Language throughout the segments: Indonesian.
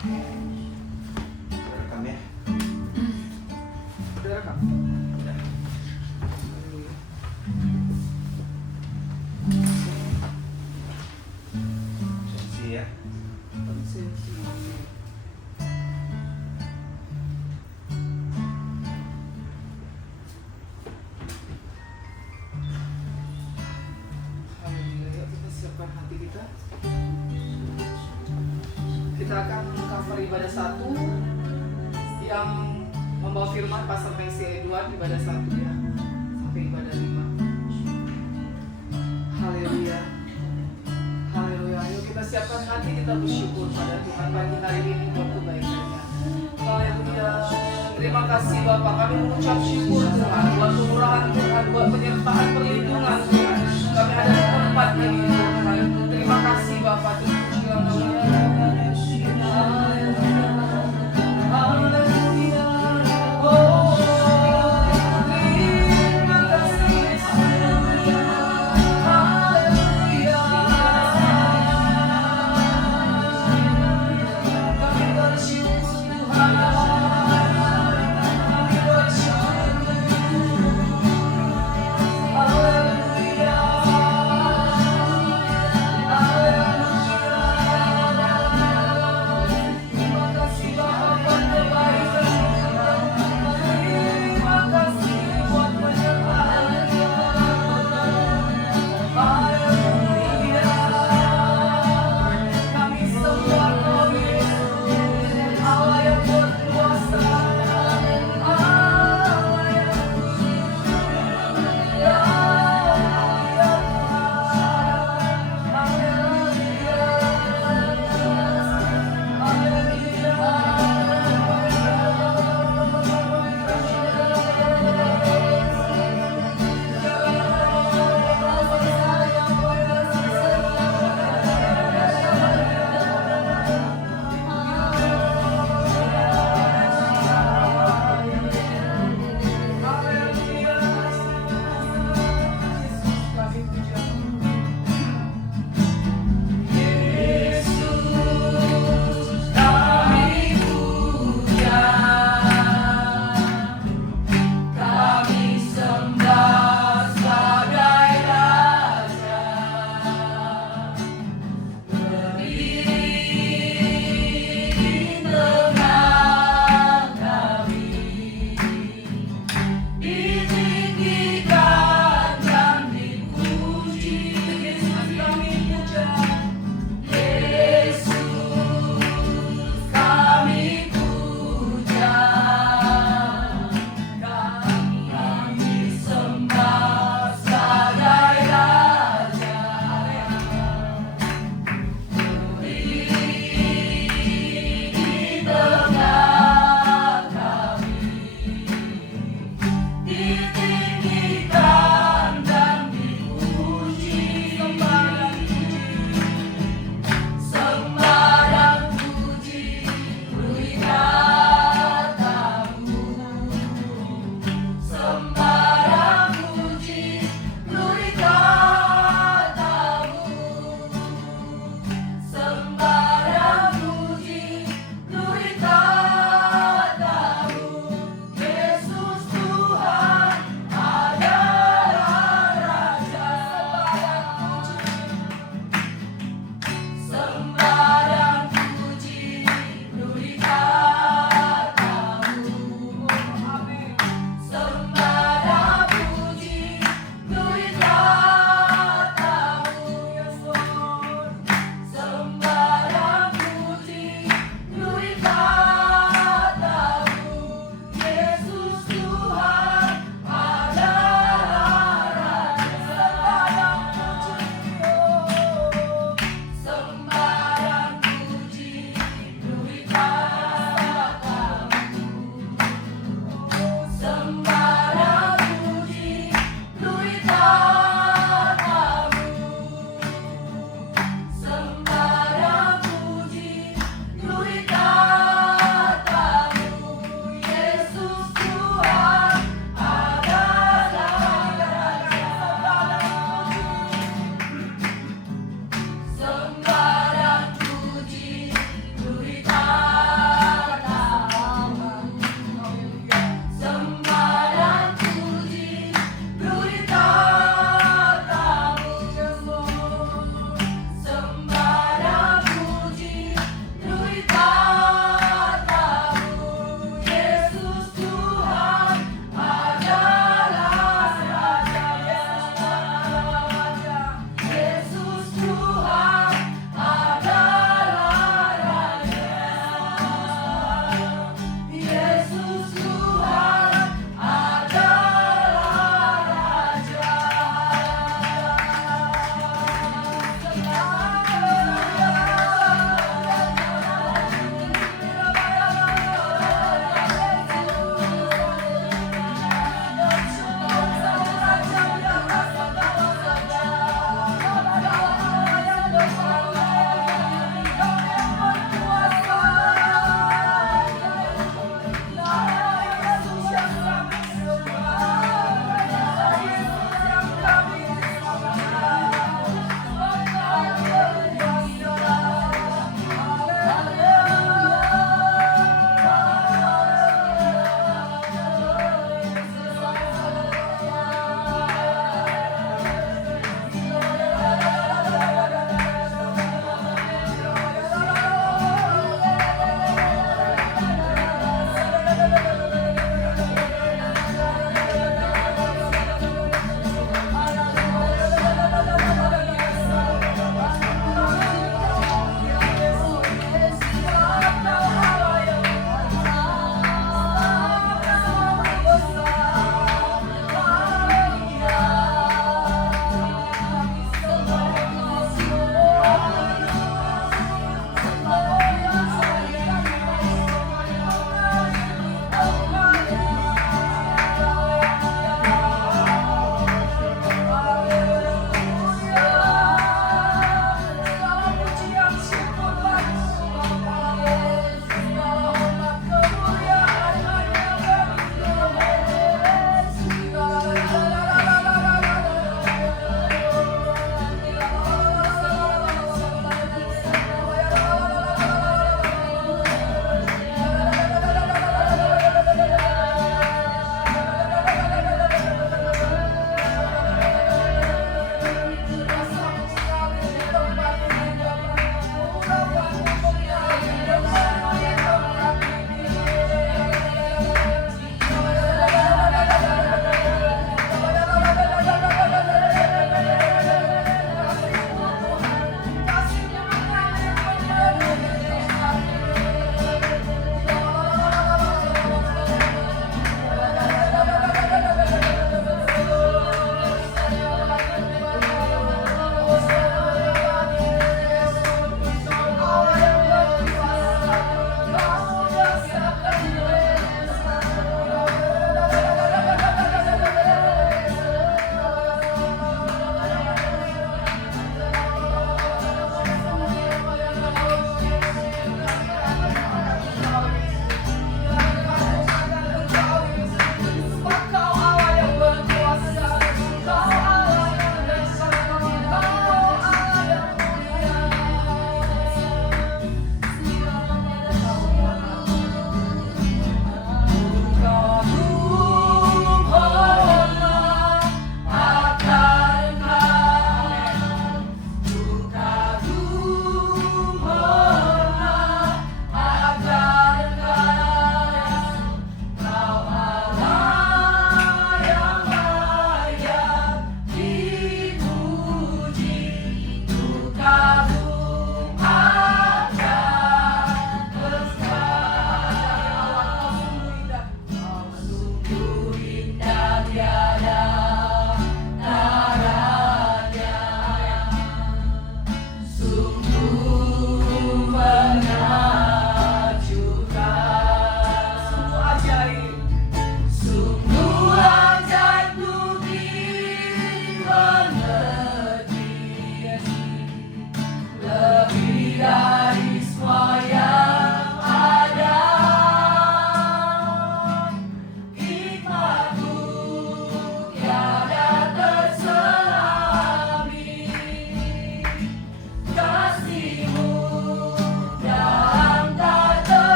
Rekam ya. Udah rekam? Udah. Sensi ya. Konsensi. Haleluya, kita siapkan hati kita. Kita akan cover ibadah 1 yang membawa firman pasal Mengsi ayat 2, ibadah 1 ya, sampai ibadah 5. Haleluya. Haleluya. Ayo kita siapkan hati, kita bersyukur pada Tuhan pagi hari ini buat kebaikannya. Haleluya. Terima kasih Bapak, kami mengucap syukur Tuhan buat kemurahan Tuhan, buat penyertaan perlindungan Tuhan. Kami ada di tempat ini Tuhan. Terima kasih Bapak Tuhan.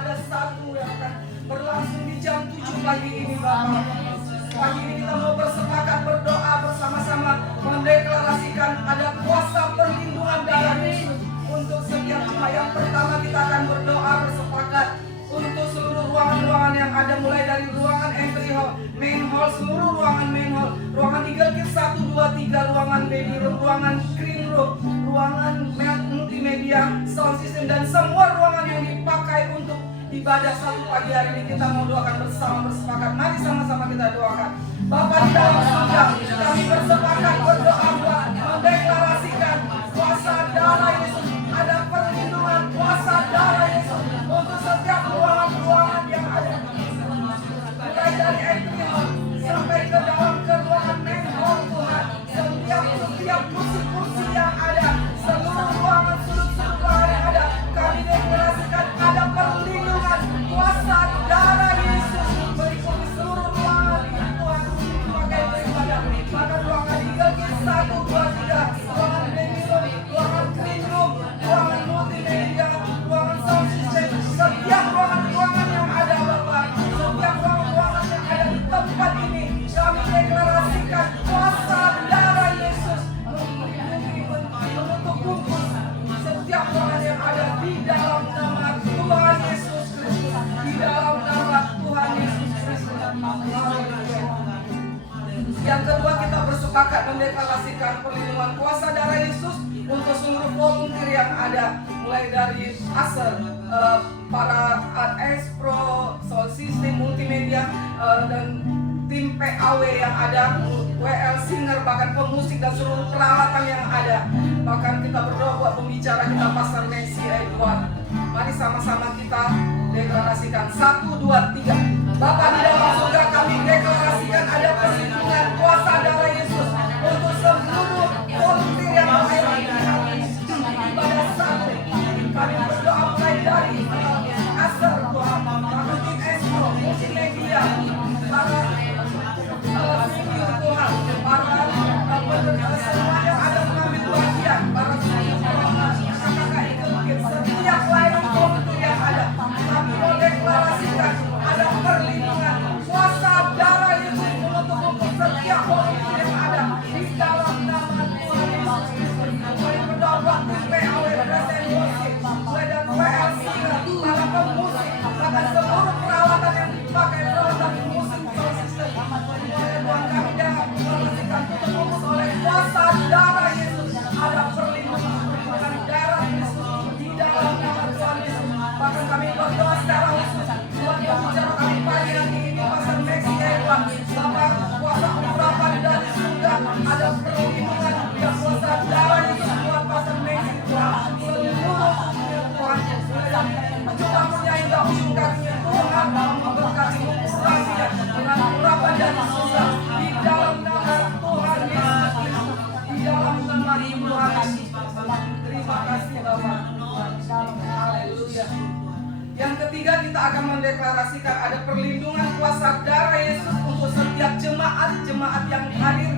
ibadah satu yang akan berlangsung di jam 7 pagi ini Bapak. Pagi ini kita mau bersepakat berdoa bersama-sama mendeklarasikan ada kuasa perlindungan darah Yesus untuk setiap jemaat. Yang pertama kita akan berdoa bersepakat untuk seluruh ruangan-ruangan yang ada, mulai dari ruangan entry hall, main hall, seluruh ruangan main hall, ruangan Eagle Kids 1, 2, 3, ruangan baby room, ruangan green room, ruangan multimedia, sound system, dan semua ruangan yang dipakai untuk ibadah satu pagi hari ini. Kita mau doakan bersama bersepakat. Mari sama-sama kita doakan. Bapa di dalam surga, kami bersepakat berdoa buat mendeklarasikan kuasa darah Yesus. Ada perlindungan kuasa darah Yesus untuk setiap ruangan-ruangan yang ada, mulai dari entry hall sampai ke dalam ke ruangan main hall Tuhan. Setiap kursi-kursi yang ada, seluruh ruangan, sudut-sudut ruangan yang ada, kami deklarasikan ada perlindungan kuasa darah Yesus meliputi seluruh ruangan ini Tuhan, pakai beribadah. Bahkan ruangan Eagle Kids 1, 2, 3, ruangan baby room, ruangan green room, ruangan multimedia, ruangan sound system, setiap ruangan-ruangan yang ada Bapak, setiap ruangan-ruangan yang ada di tempat ini, kami deklarasikan kuasa darah Yesus melindungi, menutup bungkus setiap ruangan yang ada di dalam nama Tuhan Yesus Kristus, di dalam nama Tuhan Yesus Kristus. Haleluya. Yang kedua, kita bersepakat mendeklarasikan perlindungan kuasa darah Yesus untuk seluruh volunteer yang ada, mulai dari ASER, para Expro, sound system, multimedia, dan tim PAW yang ada, WL singer, bahkan pemusik dan seluruh peralatan yang ada. Bahkan kita berdoa buat pembicara kita, Pastor Messi Edward. Mari sama-sama kita deklarasikan 1, 2, 3. Bapa di dalam surga, kami deklarasikan ada perlindungan kuasa darah Yesus untuk seluruh volunteer yang ada di ibadah satu. Kami berdoa mulai dari ASER, Tuhan, bahkan tim Expro, multimedia, para Tuhan, para semua yang ada mengambil bagian, para kakak-kakak Eagle Kids, setiap layanan volunteer yang ada, kami mau deklarasikan ada perlindungan kuasa darah Yesus menutup setiap volunteer yang ada di dalam nama Tuhan Yesus Kristus. Kami berdoa buat tim PAW, present worship, mulai dari WL singer, para pemusik, bahkan seluruh peralatan yang dipakai, peralatan musik, sound system. Tuhan, kami deklarasikan tutup oleh kuasa darah Yesus. Ada perlindungan darah Kristus di dalam nama Tuhan Yesus. Bahkan kami berdoa secara khusus buat pembicara kami pagi hari ini, Pastor Messi Edward, Bapak kuasa urapan dari surga, ada perlindungan dan kuasa darah Yesus buat Pastor Messi Tuhan. Seluruh Tuhan mencoba hingga ujung kakinya, Tuhan memberkati ilustrasinya dengan urapan dari surga di dalam nama Tuhan Yesus Kristus, di dalam nama Tuhan Yesus. Terima kasih Bapak. Haleluya. Yang ketiga, kita akan mendeklarasikan ada perlindungan kuasa darah Yesus untuk setiap jemaat yang hadir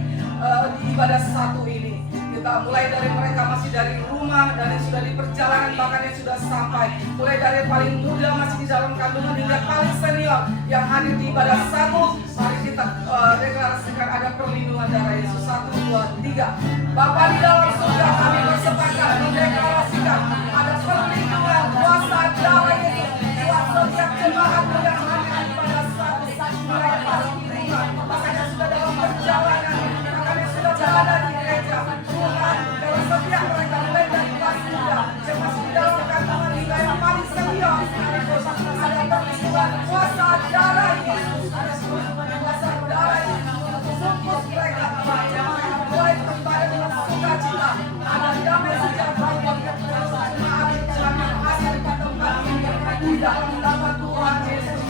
di ibadah satu ini. Kita mulai dari mereka masih dari rumah dan yang sudah di perjalanan, bahkan yang sudah sampai, mulai dari paling muda masih di dalam kandungan hingga paling senior yang hadir di ibadah satu. Mari kita deklarasikan ada perlindungan darah Yesus. 1, 2, 3. Bapa di dalam surga, kami bersepakat mendeklarasikan ada perlindungan kuasa darah Yesus buat setiap jemaat yang hadir di ibadah satu, mulai paling muda, bahkan yang sudah dalam perjalanan, bahkan yang sudah berada di gereja. Tuhan, dalam setiap mereka, mulai dari paling muda yang masih di dalam kandungan hingga yang paling senior, ada perlindungan kuasa darah Yesus. Kuasa darah Yesus bungkus mereka, mulai kembali dengan sukacita. Ada damai sejahtera bagi jemaat yang hadir di tempat ini di dalam nama Tuhan Yesus.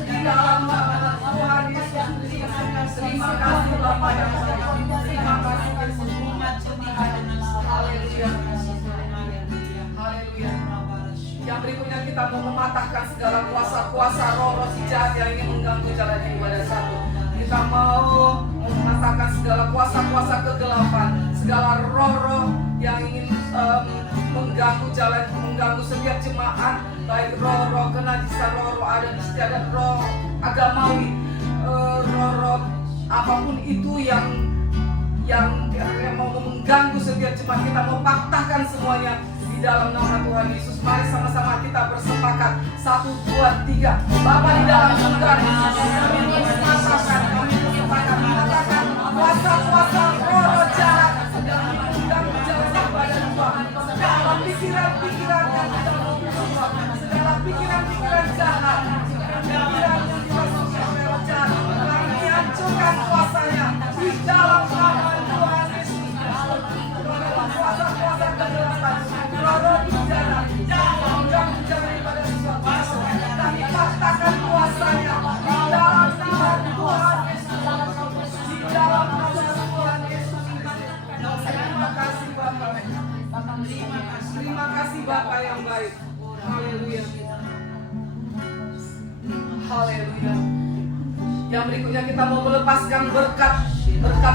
Di dalam nama Tuhan Yesus. Terima kasih Bapak yang baik. Terima kasih Yesus. Haleluya. Haleluya. Yang berikutnya kita mau mematahkan segala kuasa-kuasa roh-roh si jahat yang ingin mengganggu jalan ibadah satu. Kita mau mematahkan segala kuasa-kuasa kegelapan, segala roh-roh yang ingin mengganggu jalan, mengganggu setiap jemaat baik roh-roh kenajisan, roh-roh ada di setiap roh agamawi, roh-roh apapun itu yang mau mengganggu setiap jemaat, kita mau patahkan semuanya di dalam nama Tuhan Yesus. Mari sama-sama kita bersepakat. 1, 2, 3. Bapa di dalam surga, kami mengatakan, mengatakan kuasa-kuasa roh jahat yang mengganggu jalan ibadah Tuhan. Segala pikiran-pikiran yang tidak mau berubah, segala pikiran-pikiran jahat, pikiran yang dirasuki oleh roh jahat, kami hancurkan kuasanya di dalam nama Tuhan Yesus. Kuasa-kuasa kegelapan, roh bicara, jangan mengganggu jalan ibadah Tuhan. Kami patahkan kuasanya di dalam nama Tuhan Yesus. Di dalam nama Tuhan Yesus. Terima kasih Bapa. Terima kasih Bapa yang baik. Haleluya. Haleluya. Yang berikutnya kita mau melepaskan berkat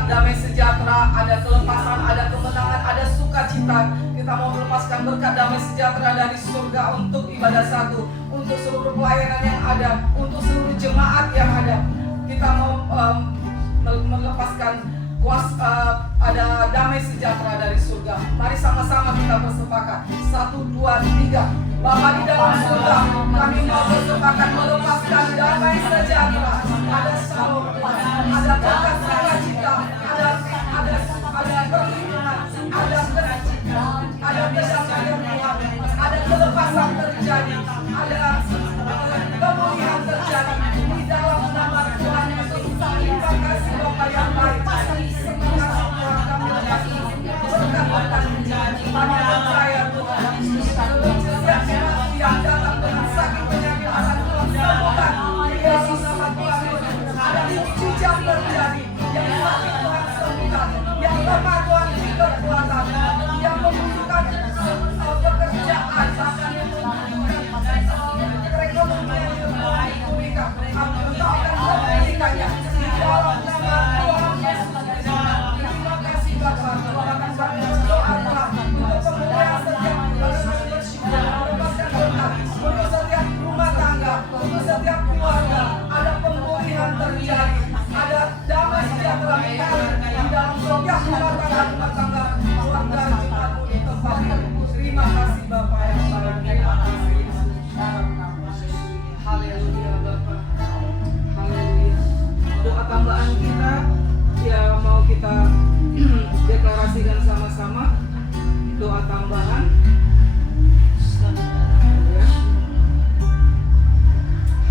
damai sejahtera, ada kelepasan, ada kemenangan, ada sukacita. Kita mau melepaskan berkat damai sejahtera dari surga untuk ibadah satu, untuk seluruh pelayanan yang ada, untuk seluruh jemaat yang ada. Kita mau melepaskan ada damai sejahtera dari surga. Mari sama-sama kita bersepakat. 1, 2, 3. Bapa di dalam surga, kami mau bersepakat melepaskan damai sejahtera. Ada shalom, ada berkat sukacita, ada perlindungan, ada kedamaian Tuhan, ada kelepasan terjadi, ada pemulihan terjadi di dalam nama Tuhan Yesus. Terima kasih Bapa yang baik. Terima kasih Tuhan, kami lepaskan berkat-berkat terjadi. Kami percaya Tuhan, setiap jemaat yang datang dengan sakit penyakit akan Tuhan sembuhkan di dalam nama Tuhan Yesus. Ada mukjizat terjadi, yang sakit Tuhan sembuhkan, yang lemah Tuhan beri kekuatan, yang membutuhkan pekerjaan, bahkan yang membutuhkan perekonomian yang dipulihkan, Engkau akan memulihkannya di dalam nama Tuhan Yesus. Terima kasih Bapa. Bahkan kami berdoa Tuhan untuk pemulihan setiap bersyukur, melepaskan berkat untuk setiap rumah tangga, untuk setiap keluarga. Ada pemulihan terjadi, ada damai sejahtera mengalir di dalam setiap rumah tangga keluarga jemaatmu di tempat ini. Terima kasih Bapa yang baik. Terima kasih Yesus. Haleluya Bapa. Haleluya. Doa tambahan kita ya mau kita deklarasikan sama-sama. Doa tambahan. Ya.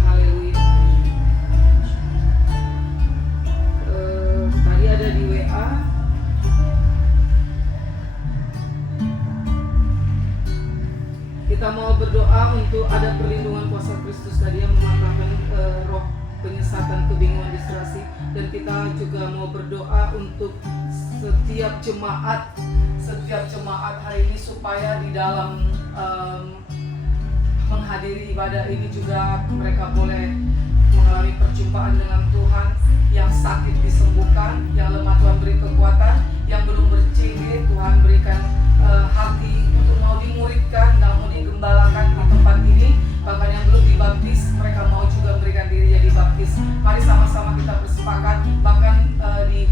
Haleluya. Tadi ada di WA. Kita mau berdoa untuk ada perlindungan kuasa Kristus tadi yang mematahkan roh penyesatan, kebingungan, distraksi. Dan kita juga mau berdoa untuk setiap jemaat hari ini supaya di dalam menghadiri ibadah ini juga mereka boleh mengalami perjumpaan dengan Tuhan. Yang sakit disembuhkan, yang lemah Tuhan beri kekuatan, yang belum bercengge Tuhan berikan hati untuk mau dimuridkan, dan mau digembalakan di tempat ini. Bahkan yang belum dibaptis, mereka mau juga memberikan diri jadi baptis. Mari sama-sama kita bersepakat, bahkan di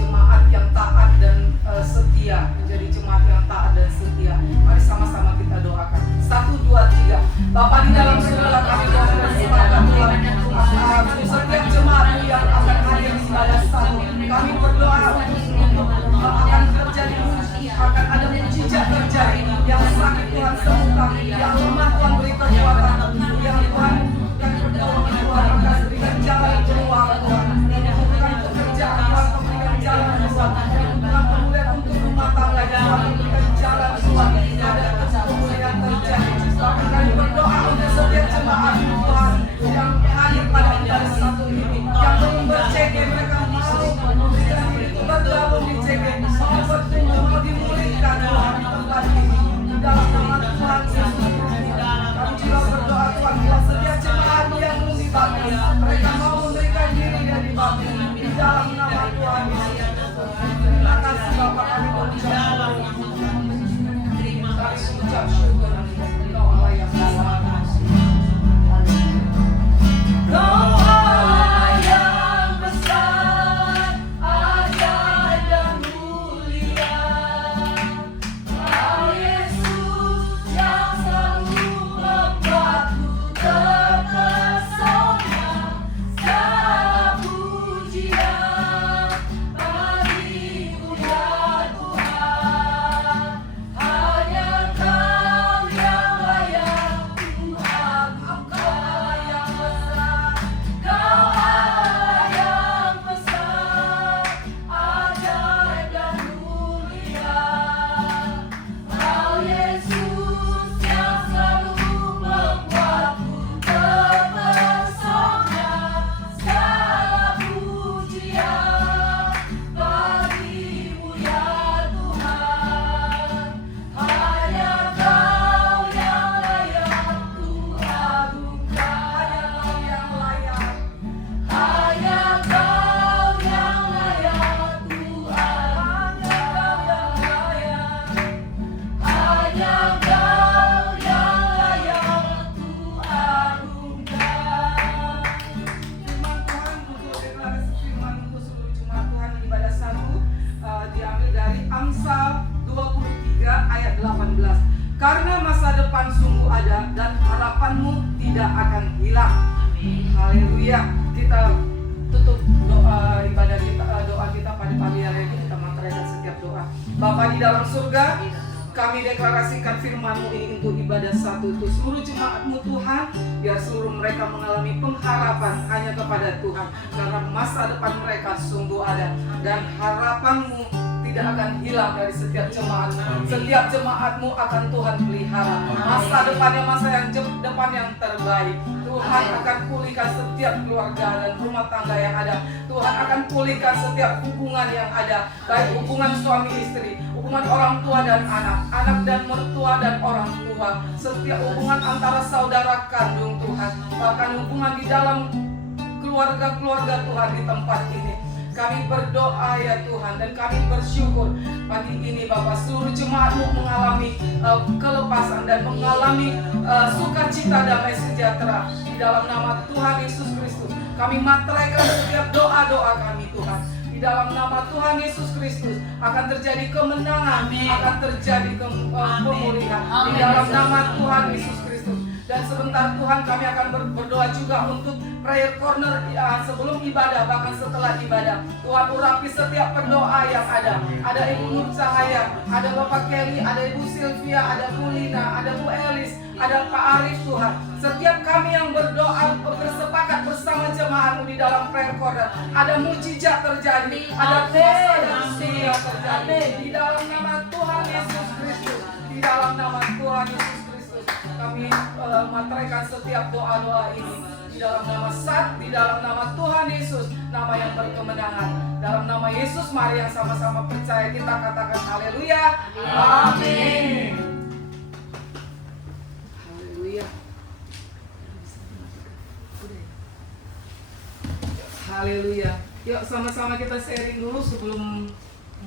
jemaat yang taat dan setia, menjadi jemaat yang taat dan setia. Mari sama-sama kita doakan. 1, 2, 3. Bapa di dalam surga, kami mau bersepakat Tuhan, setiap jemaat yang akan hadir di ibadah satu, kami berdoa untuk akan terjadi, akan ada mujizat terjadi, yang sakit Tuhan sembuhkan, yang lemah Tuhan beri kekuatan, yang Tuhan yang pertolongan Tuhan akan berikan jalan keluar Tuhan, membutuhkan pekerjaan Tuhan memberikan jalan Tuhan, membutuhkan pemulihan untuk rumah tangga Tuhan memberikan jalan Tuhan, ada pemulihan terjadi. Bahkan kami berdoa untuk setiap jemaat Tuhan yang hadir pada ibadah satu ini, yang belum bercengge, mereka mau memberikan diri itu bergabung di cengge, mau bertumbuh, mau dimulihkan Tuhan di tempat ini. Di dalam nama Tuhan Yesus. hilang. Haleluya. Kita tutup doa ibadah kita, doa kita pada pagi hari ini. Kita mantrakan setiap doa. Bapa di dalam surga, kami deklarasikan firman-Mu ini untuk ibadah satu untuk seluruh jemaat-Mu Tuhan. Biar seluruh mereka mengalami pengharapan hanya kepada Tuhan. Karena masa depan mereka sungguh ada. Dan harapan-Mu tidak akan hilang dari setiap jemaat. Setiap jemaat-Mu akan Tuhan pelihara. Masa depannya masa yang depan yang terbaik. Tuhan akan pulihkan setiap keluarga dan rumah tangga yang ada. Tuhan akan pulihkan setiap hubungan yang ada. Baik hubungan suami istri, hubungan orang tua dan anak, anak dan mertua dan orang tua, setiap hubungan antara saudara kandung Tuhan, bahkan hubungan di dalam keluarga-keluarga Tuhan di tempat ini. Kami berdoa ya Tuhan, dan kami bersyukur pagi ini Bapak, seluruh jemaat-Mu mengalami kelepasan dan mengalami sukacita damai sejahtera di dalam nama Tuhan Yesus Kristus. Kami materaikan setiap doa-doa kami Tuhan. Di dalam nama Tuhan Yesus Kristus akan terjadi kemenangan, akan terjadi pemulihan di dalam nama Tuhan Yesus Kristus. Dan sebentar Tuhan kami akan berdoa juga untuk prayer corner sebelum ibadah, bahkan setelah ibadah. Tuhan urapi setiap pendoa yang ada. Ada Ibu Nur Cahaya, ada Bapak Kelly, ada Ibu Sylvia, ada Bu Lina, ada Bu Elis, ada Pak Arif Tuhan. Setiap kami yang berdoa bersepakat bersama jemaat-Mu di dalam prayer corner, ada mujizat terjadi, ada kuasa dan surga terjadi di dalam nama Tuhan Yesus Kristus. Di dalam nama Tuhan Yesus Kristus kami materaikan setiap doa-doa ini di dalam nama di dalam nama Tuhan Yesus, nama yang berkemenangan. Dalam nama Yesus, mari yang sama-sama percaya kita katakan haleluya. Amin. Haleluya. Haleluya. Yuk sama-sama kita sharing dulu sebelum